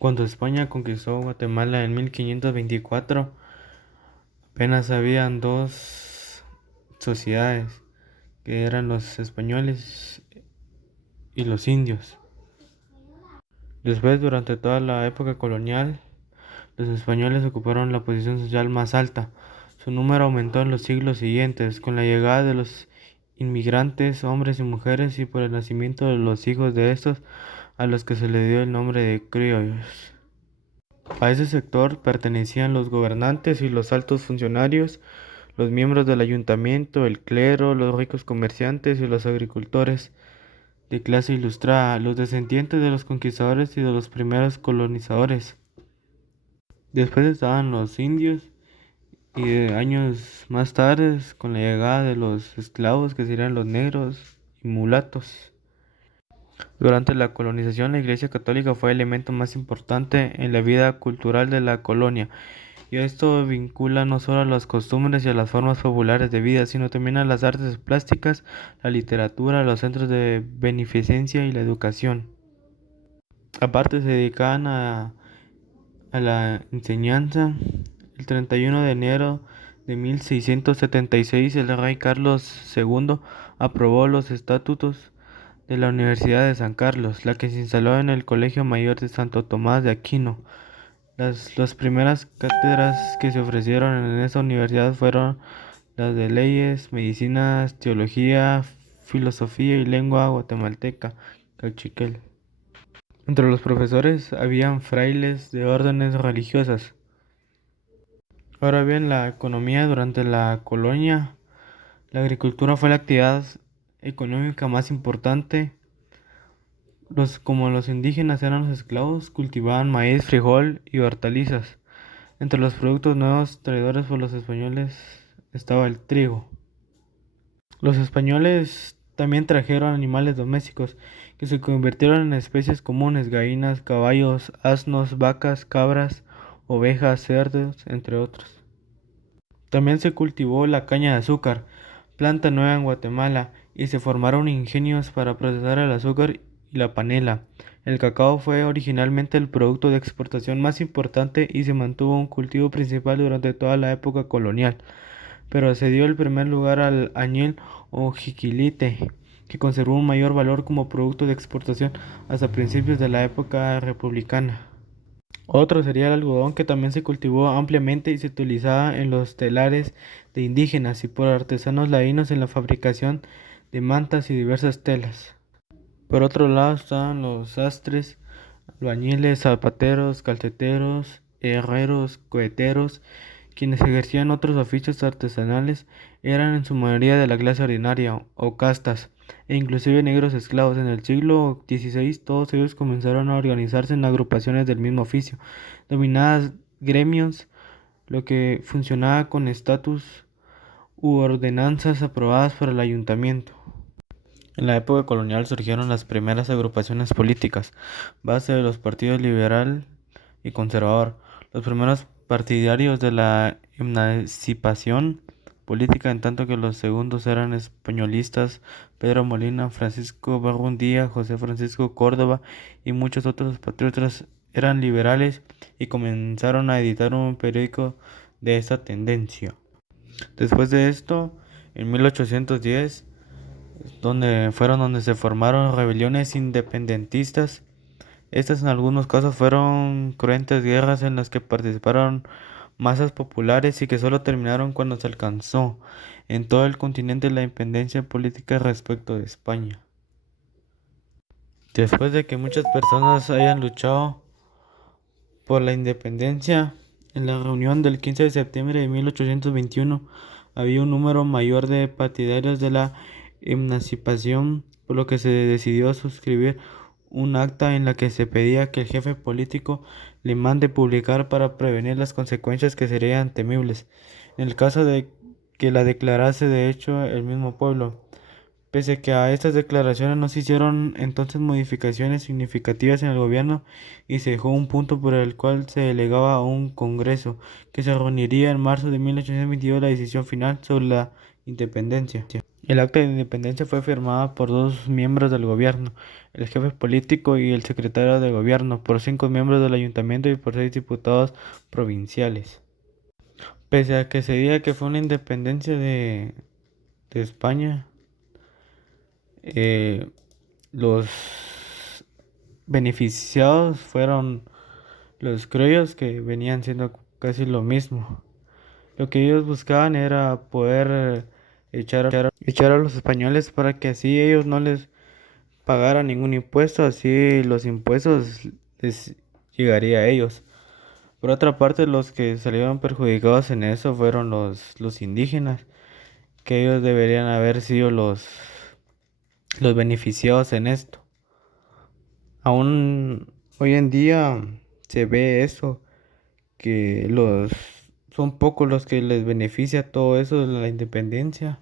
Cuando España conquistó Guatemala en 1524, apenas habían dos sociedades, que eran los españoles y los indios. Después, durante toda la época colonial, los españoles ocuparon la posición social más alta. Su número aumentó en los siglos siguientes, con la llegada de los inmigrantes, hombres y mujeres, y por el nacimiento de los hijos de estos, a los que se le dio el nombre de criollos. A ese sector pertenecían los gobernantes y los altos funcionarios, los miembros del ayuntamiento, el clero, los ricos comerciantes y los agricultores de clase ilustrada, los descendientes de los conquistadores y de los primeros colonizadores. Después estaban los indios y años más tarde, con la llegada de los esclavos, que serían los negros y mulatos. Durante la colonización, la Iglesia Católica fue el elemento más importante en la vida cultural de la colonia, y esto vincula no solo a las costumbres y a las formas populares de vida, sino también a las artes plásticas, la literatura, los centros de beneficencia y la educación. Aparte, se dedicaban a la enseñanza. El 31 de enero de 1676, el rey Carlos II aprobó los estatutos de la Universidad de San Carlos, la que se instaló en el Colegio Mayor de Santo Tomás de Aquino. Las primeras cátedras que se ofrecieron en esta universidad fueron las de leyes, medicinas, teología, filosofía y lengua guatemalteca, cachiquel. Entre los profesores habían frailes de órdenes religiosas. Ahora bien, la economía durante la colonia, la agricultura fue la actividad económica más importante. Como los indígenas eran los esclavos, cultivaban maíz, frijol y hortalizas. Entre los productos nuevos traidores por los españoles estaba el trigo. Los españoles también trajeron animales domésticos que se convirtieron en especies comunes: gallinas, caballos, asnos, vacas, cabras, ovejas, cerdos, entre otros. También se cultivó la caña de azúcar, planta nueva en Guatemala, y se formaron ingenios para procesar el azúcar y la panela. El cacao fue originalmente el producto de exportación más importante y se mantuvo un cultivo principal durante toda la época colonial, pero se dio el primer lugar al añil o jiquilite, que conservó un mayor valor como producto de exportación hasta principios de la época republicana. Otro sería el algodón, que también se cultivó ampliamente y se utilizaba en los telares de indígenas y por artesanos ladinos en la fabricación de mantas y diversas telas. Por otro lado estaban los sastres, albañiles, zapateros, calceteros, herreros, coheteros, quienes ejercían otros oficios artesanales. Eran en su mayoría de la clase ordinaria o castas, e inclusive negros esclavos. En el siglo XVI todos ellos comenzaron a organizarse en agrupaciones del mismo oficio, denominadas gremios, lo que funcionaba con estatus u ordenanzas aprobadas por el ayuntamiento. En la época colonial surgieron las primeras agrupaciones políticas, base de los partidos liberal y conservador. Los primeros partidarios de la emancipación política, en tanto que los segundos eran españolistas: Pedro Molina, Francisco Barrundía, José Francisco Córdoba y muchos otros patriotas eran liberales y comenzaron a editar un periódico de esta tendencia. Después de esto, en 1810, donde se formaron rebeliones independentistas. Estas en algunos casos fueron cruentas guerras en las que participaron masas populares y que solo terminaron cuando se alcanzó en todo el continente la independencia política respecto de España. Después de que muchas personas hayan luchado por la independencia, en la reunión del 15 de septiembre de 1821 había un número mayor de partidarios de la emancipación, por lo que se decidió suscribir un acta en la que se pedía que el jefe político le mande publicar para prevenir las consecuencias que serían temibles en el caso de que la declarase de hecho el mismo pueblo. Pese a que a estas declaraciones no se hicieron entonces modificaciones significativas en el gobierno, y se dejó un punto por el cual se delegaba a un congreso que se reuniría en marzo de 1822 la decisión final sobre la independencia. El acta de independencia fue firmada por dos miembros del gobierno, el jefe político y el secretario de gobierno, por 5 miembros del ayuntamiento y por 6 diputados provinciales. Pese a que se diga que fue una independencia de España, eh, los beneficiados fueron los criollos, que venían siendo casi lo mismo. Lo que ellos buscaban era poder echar a los españoles para que así ellos no les pagaran ningún impuesto, así los impuestos les llegaría a ellos. Por otra parte, los que salieron perjudicados en eso fueron los indígenas, que ellos deberían haber sido los beneficiados en esto. Aún hoy en día se ve eso, que son pocos los que les beneficia todo eso de la independencia.